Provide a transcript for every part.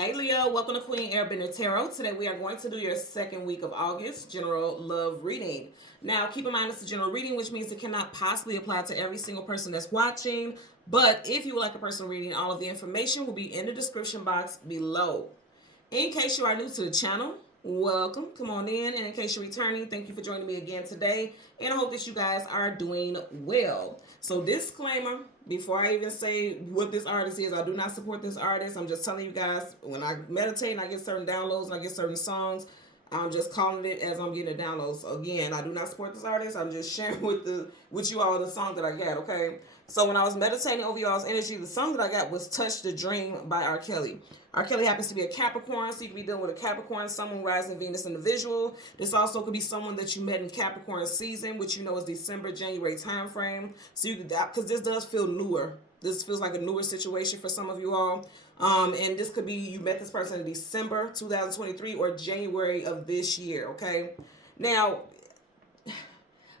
Hey Leo, welcome to Queen Airbender Tarot. Today we are going to do your second week of August general love reading. Now keep in mind it's a general reading, which means it cannot possibly apply to every single person that's watching. But if you would like a personal reading, all of the information will be in the description box below. In case you are new to the channel, welcome. Come on in. And in case you're returning, thank you for joining me again today. And I hope that you guys are doing well. So disclaimer, before I even say what this artist is, I do not support this artist. I'm just telling you guys, when I meditate and I get certain downloads and I get certain songs, I'm just calling it as I'm getting the downloads. So again, I do not support this artist. I'm just sharing with you all the song that I got, okay? So when I was meditating over y'all's energy, the song that I got was Touch the Dream by R. Kelly. R. Kelly happens to be a Capricorn, so you could be dealing with a Capricorn, someone rising Venus individual. This also could be someone that you met in Capricorn season, which you know is December, January time frame. So you could, because this does feel newer. This feels like a newer situation for some of you all. And this could be you met this person in December 2023 or January of this year, okay? Now,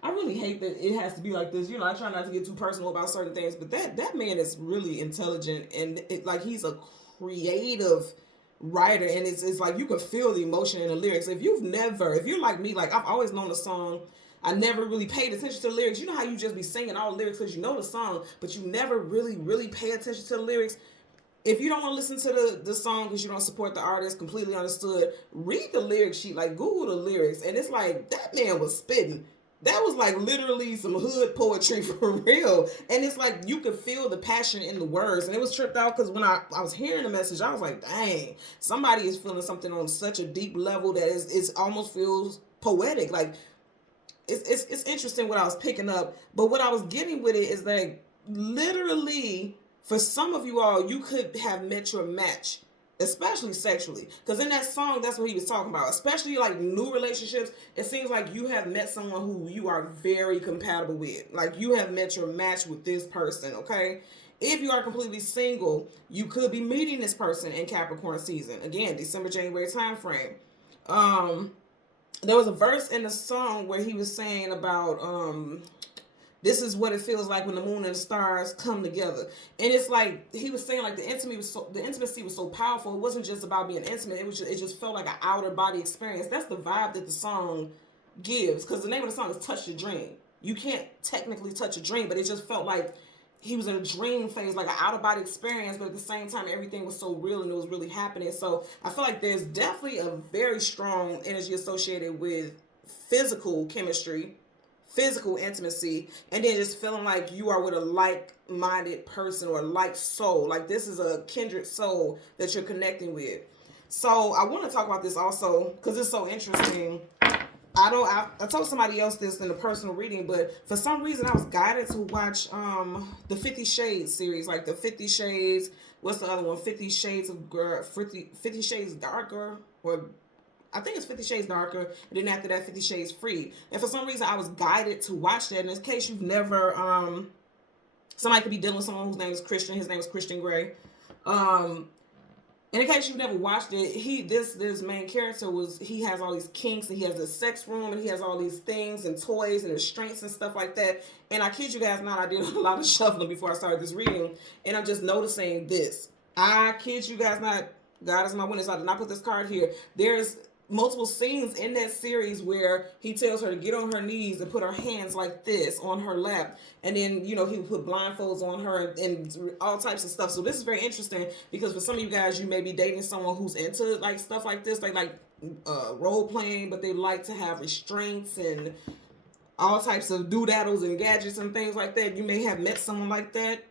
I really hate that it has to be like this. You know, I try not to get too personal about certain things, but that man is really intelligent and he's a creative writer, and it's like you can feel the emotion in the lyrics. If you're like me, like I've always known the song, I never really paid attention to the lyrics. You know how you just be singing all the lyrics because you know the song, but you never really pay attention to the lyrics. If you don't want to listen to the song because you don't support the artist, completely understood, read the lyric sheet, like Google the lyrics, and it's like that man was spitting. That was like literally some hood poetry for real. And it's like you could feel the passion in the words. And it was tripped out because when I was hearing the message, I was like, dang, somebody is feeling something on such a deep level that it almost feels poetic. Like it's interesting what I was picking up. But what I was getting with it is that literally for some of you all, you could have met your match, especially sexually, because in that song, that's what he was talking about. Especially like new relationships, it seems like you have met someone who you are very compatible with. Like you have met your match with this person, okay? If you are completely single, you could be meeting this person in Capricorn season. Again, December, January time frame. There was a verse in the song where he was saying about this is what it feels like when the moon and the stars come together. And it's like he was saying, like the intimacy was so powerful. It wasn't just about being intimate. It just felt like an outer body experience. That's the vibe that the song gives, because the name of the song is Touch Your Dream. You can't technically touch a dream, but it just felt like he was in a dream phase, like an out of body experience, but at the same time everything was so real and it was really happening. So I feel like there's definitely a very strong energy associated with physical chemistry, physical intimacy, and then just feeling like you are with a like-minded person or like soul. Like this is a kindred soul that you're connecting with. So I want to talk about this also because it's so interesting. I told somebody else this in a personal reading, but for some reason I was guided to watch the 50 Shades series, like the 50 Shades. What's the other one? 50 Shades of Girl, 50 Shades Darker, or I think it's 50 Shades Darker, and then after that 50 Shades Free. And for some reason I was guided to watch that. And in case you've never somebody could be dealing with someone whose name is Christian. His name is Christian Grey. And in case you've never watched it, this main character he has all these kinks, and he has a sex room, and he has all these things and toys and restraints and stuff like that. And I kid you guys not, I did a lot of shuffling before I started this reading, and I'm just noticing this. I kid you guys not, God is my witness, I did not put this card here. There's multiple scenes in that series where he tells her to get on her knees and put her hands like this on her lap, and then he would put blindfolds on her and all types of stuff. So this is very interesting because for some of you guys, you may be dating someone who's into like stuff like this, like role playing, but they like to have restraints and all types of doodaddles and gadgets and things like that. You may have met someone like that,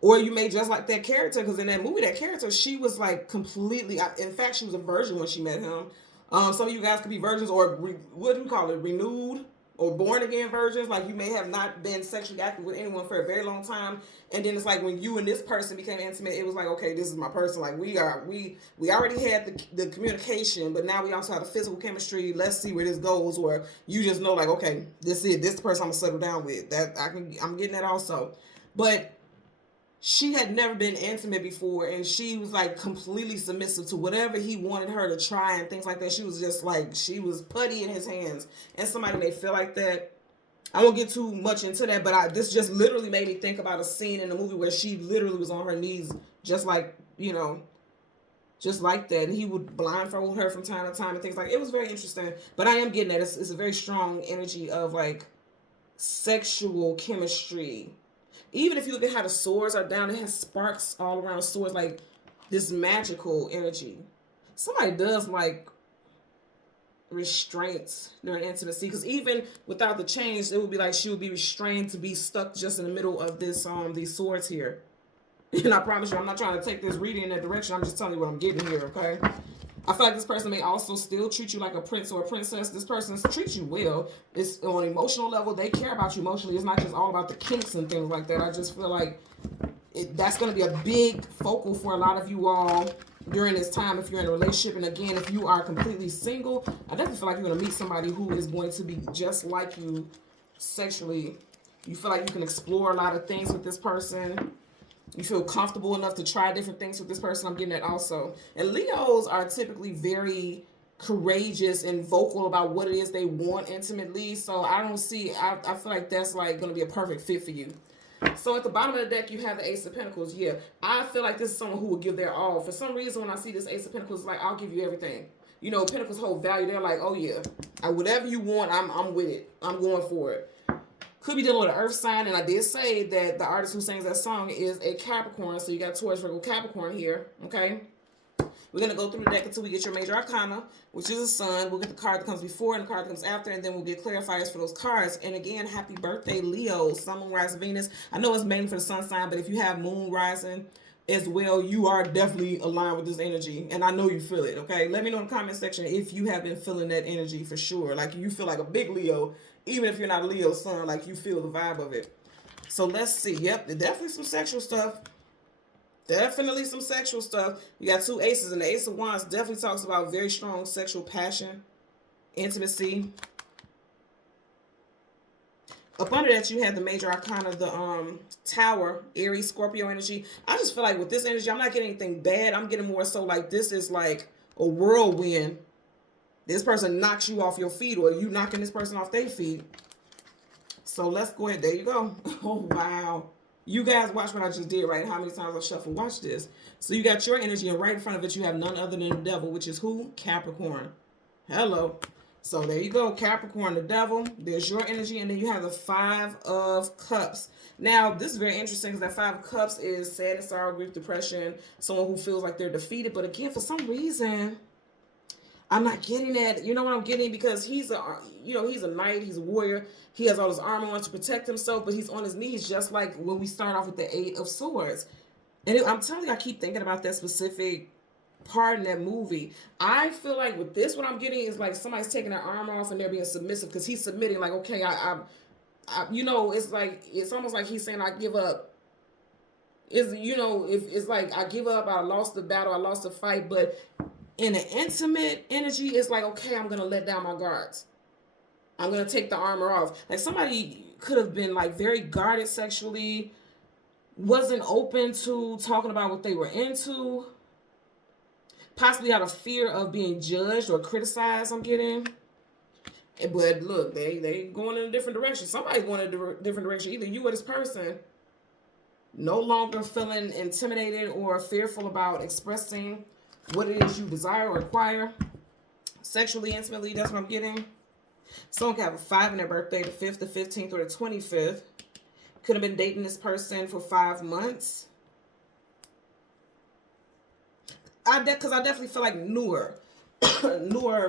or you may just like that character, because in that movie, that character, she was like completely, in fact, she was a virgin when she met him. Some of you guys could be virgins, or what do we call it, renewed or born again virgins. Like you may have not been sexually active with anyone for a very long time, and then it's like when you and this person became intimate, it was like, okay, this is my person. Like we already had the communication, but now we also have the physical chemistry. Let's see where this goes. Or you just know, like, okay, this is the person I'm gonna settle down with. I'm getting that also, but she had never been intimate before, and she was like completely submissive to whatever he wanted her to try and things like that. She was just like, she was putty in his hands. And somebody may feel like that. I won't get too much into that, but this just literally made me think about a scene in the movie where she literally was on her knees, just like, just like that. And he would blindfold her from time to time and things like it was very interesting. But I am getting that it's a very strong energy of like sexual chemistry. Even if you look at how the swords are down, it has sparks all around swords, like this magical energy. Somebody does like restraints during intimacy, because even without the change, it would be like she would be restrained to be stuck just in the middle of this these swords here. And I promise you, I'm not trying to take this reading in that direction. I'm just telling you what I'm getting here, okay? I feel like this person may also still treat you like a prince or a princess. This person treats you well. It's on an emotional level. They care about you emotionally. It's not just all about the kinks and things like that. I just feel like that's going to be a big focal for a lot of you all during this time if you're in a relationship. And again, if you are completely single, I definitely feel like you're going to meet somebody who is going to be just like you sexually. You feel like you can explore a lot of things with this person. You feel comfortable enough to try different things with this person. I'm getting that also. And Leos are typically very courageous and vocal about what it is they want intimately. So I don't see, I feel like that's like going to be a perfect fit for you. So at the bottom of the deck, you have the Ace of Pentacles. Yeah, I feel like this is someone who will give their all. For some reason, when I see this Ace of Pentacles, it's like, I'll give you everything. You know, Pentacles hold value. They're like, oh yeah, whatever you want, I'm with it. I'm going for it. Could be dealing with an earth sign, and I did say that the artist who sings that song is a Capricorn, so you got Taurus, Virgo, Capricorn here, okay? We're going to go through the deck until we get your major arcana, which is a sun. We'll get the card that comes before and the card that comes after, and then we'll get clarifiers for those cards. And again, happy birthday, Leo, Sun, Moon, Rising, Venus. I know it's mainly for the sun sign, but if you have Moon, Rising as well, you are definitely aligned with this energy, and I know you feel it, okay? Let me know in the comment section if you have been feeling that energy for sure. Like, you feel like a big Leo, even if you're not a Leo sun, like you feel the vibe of it. So let's see. Yep, definitely some sexual stuff. Definitely some sexual stuff. You got two aces, and the Ace of Wands definitely talks about very strong sexual passion, intimacy. Up under that, you have the major arcana, the Tower, Aries, Scorpio energy. I just feel like with this energy, I'm not getting anything bad. I'm getting more so like this is like a whirlwind. This person knocks you off your feet, or you knocking this person off their feet. So let's go ahead. There you go. Oh, wow. You guys watch what I just did, right? How many times I shuffle? Watch this. So you got your energy, and right in front of it, you have none other than the devil, which is who? Capricorn. Hello. So there you go. Capricorn, the devil. There's your energy, and then you have the Five of Cups. Now, this is very interesting because that Five of Cups is sadness, sorrow, grief, depression, someone who feels like they're defeated. But again, for some reason, I'm not getting that. You know what I'm getting? Because he's a knight, he's a warrior. He has all his armor on to protect himself, but he's on his knees, just like when we start off with the Eight of Swords. And I'm telling you, I keep thinking about that specific part in that movie. I feel like with this, what I'm getting is like somebody's taking their armor off and they're being submissive because he's submitting. Like, okay, it's like it's almost like he's saying, I give up. If it's like I give up, I lost the battle, I lost the fight, but in an intimate energy, it's like, okay, I'm going to let down my guards. I'm going to take the armor off. Like somebody could have been like very guarded sexually, wasn't open to talking about what they were into, possibly out of fear of being judged or criticized, I'm getting. But look, they going in a different direction. Somebody's going in a different direction. Either you or this person no longer feeling intimidated or fearful about expressing what it is you desire or require sexually, intimately. That's what I'm getting. Someone could have a 5 in their birthday, the 5th, the 15th, or the 25th. Could have been dating this person for 5 months. Because I definitely feel like newer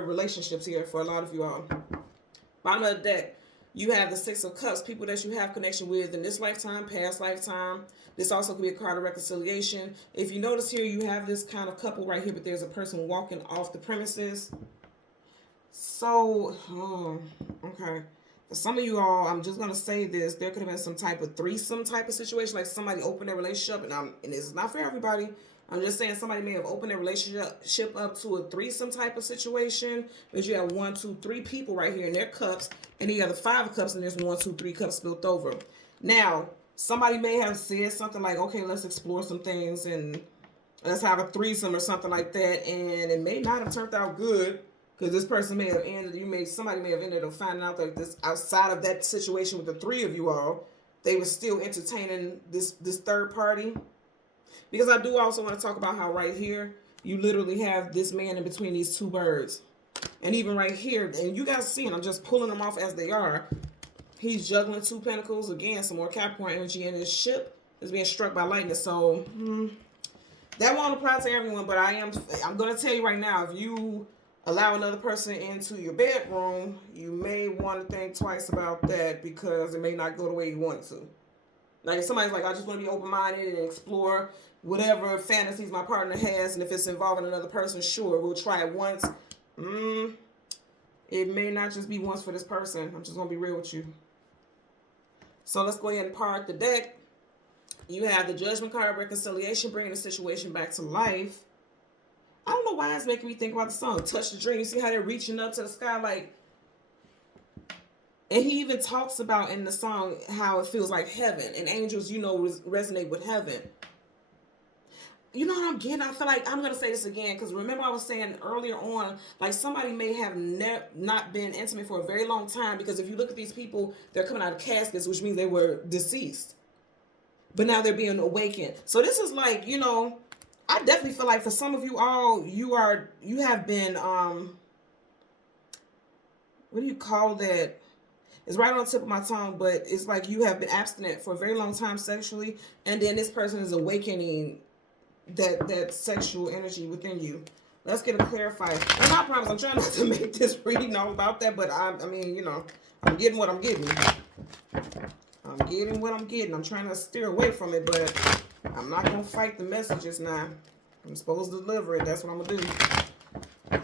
relationships here for a lot of you all. Bottom of the deck, you have the 6 of Cups, people that you have connection with in this lifetime, past lifetime. This also could be a card of reconciliation. If you notice here, you have this kind of couple right here, but there's a person walking off the premises. So, okay. For some of you all, I'm just going to say this. There could have been some type of threesome type of situation, like somebody opened their relationship, and this is not for everybody. I'm just saying somebody may have opened their relationship up to a threesome type of situation. But you have 1, 2, 3 people right here in their cups, and then you have the 5 of Cups, and there's 1, 2, 3 cups spilled over. Now, somebody may have said something like, okay, let's explore some things, and let's have a threesome or something like that, and it may not have turned out good, because this person may have ended, somebody may have ended up finding out that this, outside of that situation with the 3 of you all, they were still entertaining this third party. Because I do also want to talk about how right here, You literally have this man in between these two birds. And even right here, and you guys see it, I'm just pulling them off as they are. He's juggling 2 pentacles. Again, some more Capricorn energy, and his ship is being struck by lightning. So, that won't apply to everyone, but I'm going to tell you right now, if you allow another person into your bedroom, you may want to think twice about that, because it may not go the way you want it to. Like, if somebody's like, I just want to be open-minded and explore whatever fantasies my partner has, and if it's involving another person, sure, we'll try it once. It may not just be once for this person. I'm just going to be real with you. So let's go ahead and part the deck. You have the Judgment card, reconciliation, bringing the situation back to life. I don't know why it's making me think about the song, Touch the Dream. You see how they're reaching up to the sky, like, and he even talks about in the song how it feels like heaven, and angels, you know, resonate with heaven. You know what I'm getting? I feel like I'm going to say this again, because remember I was saying earlier on, like, somebody may have not been intimate for a very long time, because if you look at these people, they're coming out of caskets, which means they were deceased. But now they're being awakened. So this is like, you know, I definitely feel like for some of you all, you have been, what do you call that? It's right on the tip of my tongue, but it's like you have been abstinent for a very long time sexually, and then this person is awakening that sexual energy within you. Let's get a clarifier. And I promise, I'm trying not to make this reading all about that, but I mean, you know, I'm getting what I'm getting. I'm getting what I'm getting. I'm trying to steer away from it, but I'm not going to fight the messages now. I'm supposed to deliver it. That's what I'm going to do.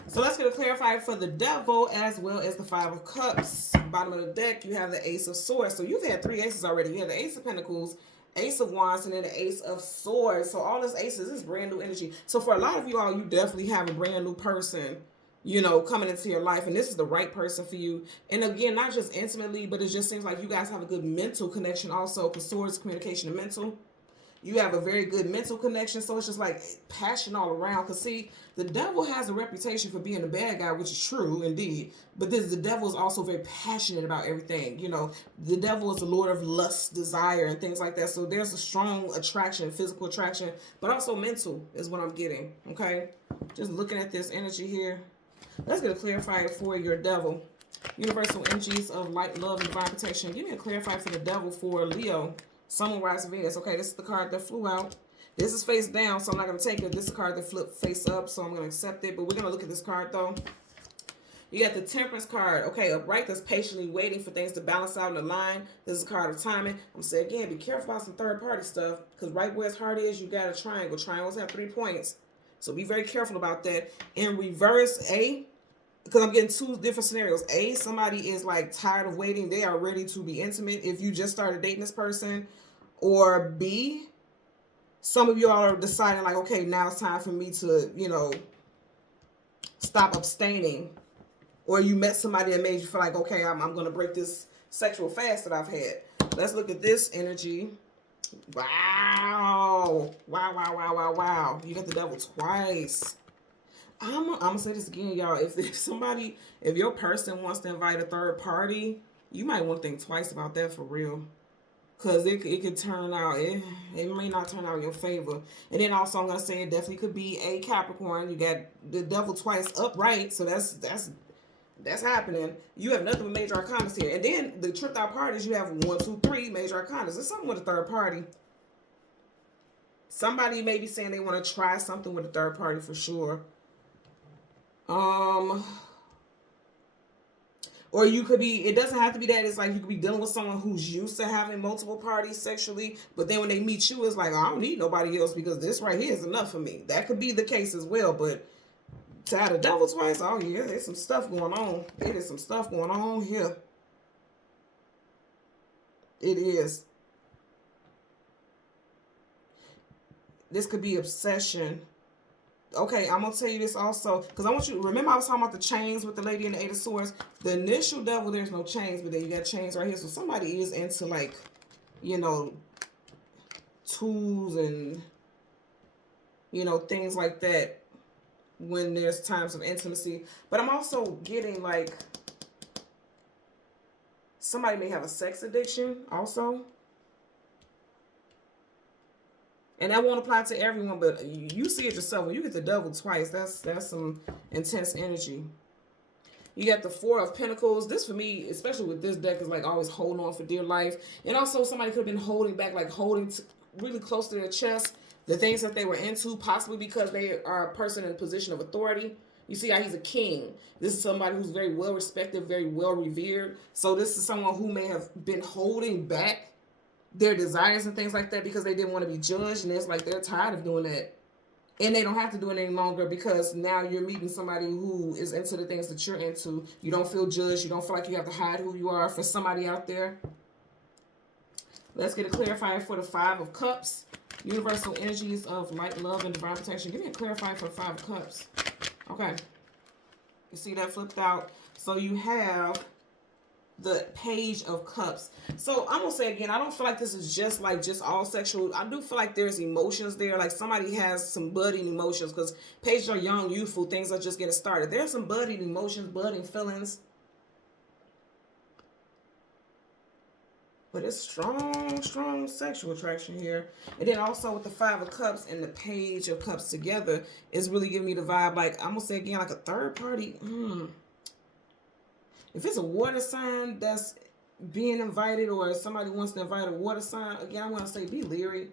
So let's get a clarifier for the Devil, as well as the 5 of Cups. Bottom of the deck, you have the Ace of Swords. So you've had 3 aces already. You have the Ace of Pentacles, Ace of Wands, and then the Ace of Swords. So all this aces is brand new energy. So for a lot of you all, you definitely have a brand new person, you know, coming into your life, and this is the right person for you. And again, not just intimately, but it just seems like you guys have a good mental connection also, because swords, communication, and mental. You have a very good mental connection, so it's just like passion all around. Because see, the Devil has a reputation for being a bad guy, which is true indeed. But the Devil is also very passionate about everything. You know, the Devil is the Lord of lust, desire, and things like that. So there's a strong attraction, physical attraction, but also mental is what I'm getting. Okay, just looking at this energy here. Let's get a clarifier for your Devil. Universal energies of light, love, and divine protection. Give me a clarifier for the Devil for Leo. Sun, Moon, Rise, Venus. Okay, this is the card that flew out. This is face down, so I'm not going to take it. This is a card that flipped face up, so I'm going to accept it. But we're going to look at this card, though. You got the Temperance card. Okay, upright, that's patiently waiting for things to balance out in the line. This is a card of timing. I'm going to say again, be careful about some third-party stuff, because right where his heart is, you got a triangle. Triangles have 3 points. So be very careful about that. In reverse, because I'm getting 2 different scenarios. Somebody is like tired of waiting. They are ready to be intimate if you just started dating this person. Or B, some of you all are deciding like, okay, now it's time for me to, you know, stop abstaining. Or you met somebody that made you feel like, okay, I'm going to break this sexual fast that I've had. Let's look at this energy. Wow. Wow, wow, wow, wow, wow. You got the Devil twice. I'm going to say this again, y'all. If your person wants to invite a third party, you might want to think twice about that for real. Because it could turn out, it may not turn out in your favor. And then also I'm going to say it definitely could be a Capricorn. You got the Devil twice upright, so that's happening. You have nothing but major arcanas here. And then the tripped out parties, you have 1, 2, 3 major arcanas. There's something with a third party. Somebody may be saying they want to try something with a third party for sure. Or you could be, it doesn't have to be that. It's like you could be dealing with someone who's used to having multiple parties sexually, but then when they meet you, it's like, oh, I don't need nobody else because this right here is enough for me. That could be the case as well, but to have the Devil twice, oh yeah, there's some stuff going on. There is some stuff going on here. It is. This could be obsession. Okay, I'm going to tell you this also, because I want you to remember I was talking about the chains with the lady in the 8 of Swords. The initial Devil, there's no chains, but then you got chains right here. So somebody is into, like, you know, tools and, you know, things like that when there's times of intimacy. But I'm also getting, like, somebody may have a sex addiction also. And that won't apply to everyone, but you see it yourself. When you get the Devil twice, that's some intense energy. You got the Four of Pentacles. This for me, especially with this deck, is like always holding on for dear life. And also somebody could have been holding back, like holding really close to their chest the things that they were into, possibly because they are a person in a position of authority. You see how he's a king. This is somebody who's very well respected, very well revered. So this is someone who may have been holding back their desires and things like that because they didn't want to be judged. And it's like they're tired of doing that. And they don't have to do it any longer because now you're meeting somebody who is into the things that you're into. You don't feel judged. You don't feel like you have to hide who you are for somebody out there. Let's get a clarifier for the Five of Cups. Universal energies of light, love, and divine protection. Give me a clarifier for the Five of Cups. Okay. You see that flipped out? So you have the Page of Cups. So I'm gonna say again, I don't feel like this is just all sexual. I do feel like there's emotions there, like somebody has some budding emotions, because pages are young, youthful, things are just getting started. There's some budding emotions, budding feelings, but it's strong sexual attraction here. And then also with the Five of Cups and the Page of Cups together is really giving me the vibe, like I'm gonna say again, like a third party. If it's a water sign that's being invited, or if somebody wants to invite a water sign, again, I want to say be leery.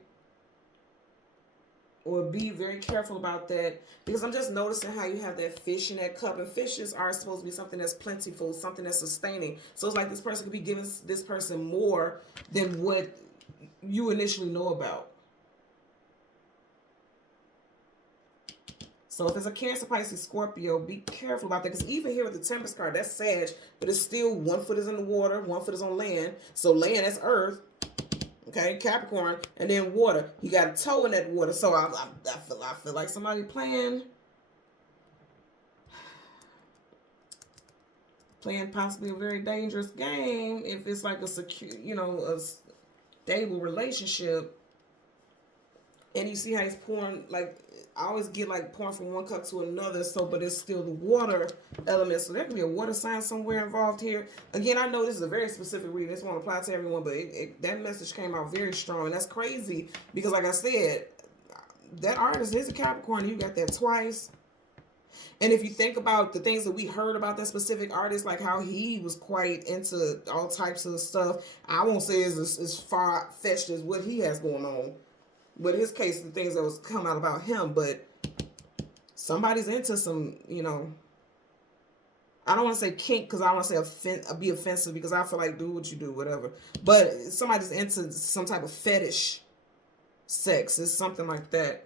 Or be very careful about that. Because I'm just noticing how you have that fish in that cup. And fishes are supposed to be something that's plentiful, something that's sustaining. So it's like this person could be giving this person more than what you initially know about. So if it's a Cancer, Pisces, Scorpio, be careful about that. Because even here with the Temperance card, that's Sag, but it's still 1 foot is in the water, 1 foot is on land. So land, that's Earth. Okay, Capricorn, and then water. You got a toe in that water. So I feel like somebody playing possibly a very dangerous game if it's like a secure, a stable relationship. And you see how he's pouring, like, I always get like pouring from one cup to another, so, but it's still the water element. So there could be a water sign somewhere involved here. Again, I know this is a very specific reading. This won't apply to everyone, but that message came out very strong. And that's crazy because, like I said, that artist is a Capricorn. You got that twice. And if you think about the things that we heard about that specific artist, like how he was quite into all types of stuff, I won't say is as far-fetched as what he has going on. But his case, the things that was come out about him, but somebody's into some, I don't want to say kink because I don't want to say be offensive because I feel like do what you do, whatever. But somebody's into some type of fetish sex. It's something like that.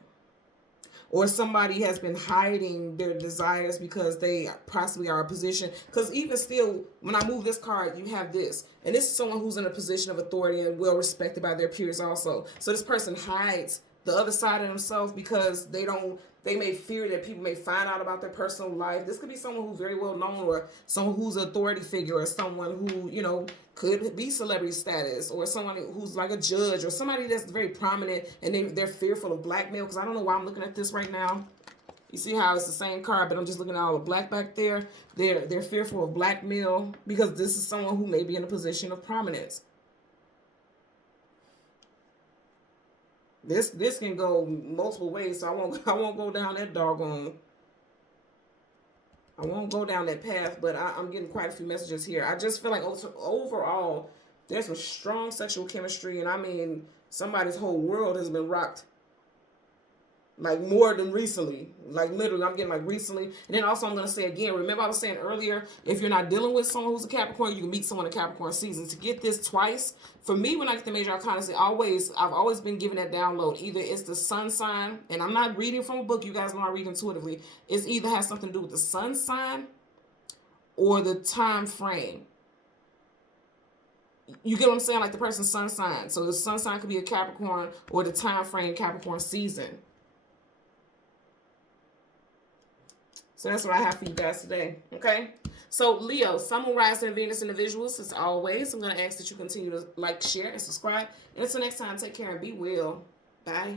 Or somebody has been hiding their desires because they possibly are in a position. Because even still, when I move this card, you have this. And this is someone who's in a position of authority and well respected by their peers also. So this person hides the other side of themselves because they may fear that people may find out about their personal life. This could be someone who's very well known, or someone who's an authority figure, or someone who, could be celebrity status, or someone who's like a judge, or somebody that's very prominent and they're fearful of blackmail. Because I don't know why I'm looking at this right now. You see how it's the same card, but I'm just looking at all the black back there. They're fearful of blackmail because this is someone who may be in a position of prominence. This can go multiple ways, so I won't go down that doggone. I won't go down that path, but I'm getting quite a few messages here. I just feel like overall, there's some strong sexual chemistry, and I mean, somebody's whole world has been rocked. Like more than recently. Like literally, I'm getting like recently. And then also I'm going to say again, remember I was saying earlier, if you're not dealing with someone who's a Capricorn, you can meet someone in Capricorn season. To get this twice, for me, when I get the major arcana, I've always been given that download. Either it's the sun sign, and I'm not reading from a book, you guys know I read intuitively. It's either has something to do with the sun sign or the time frame. You get what I'm saying? Like the person's sun sign. So the sun sign could be a Capricorn, or the time frame Capricorn season. So that's what I have for you guys today, okay? So Leo, Sun, Moon, Rising, and Venus individuals, as always, I'm going to ask that you continue to like, share, and subscribe. And until next time, take care and be well. Bye.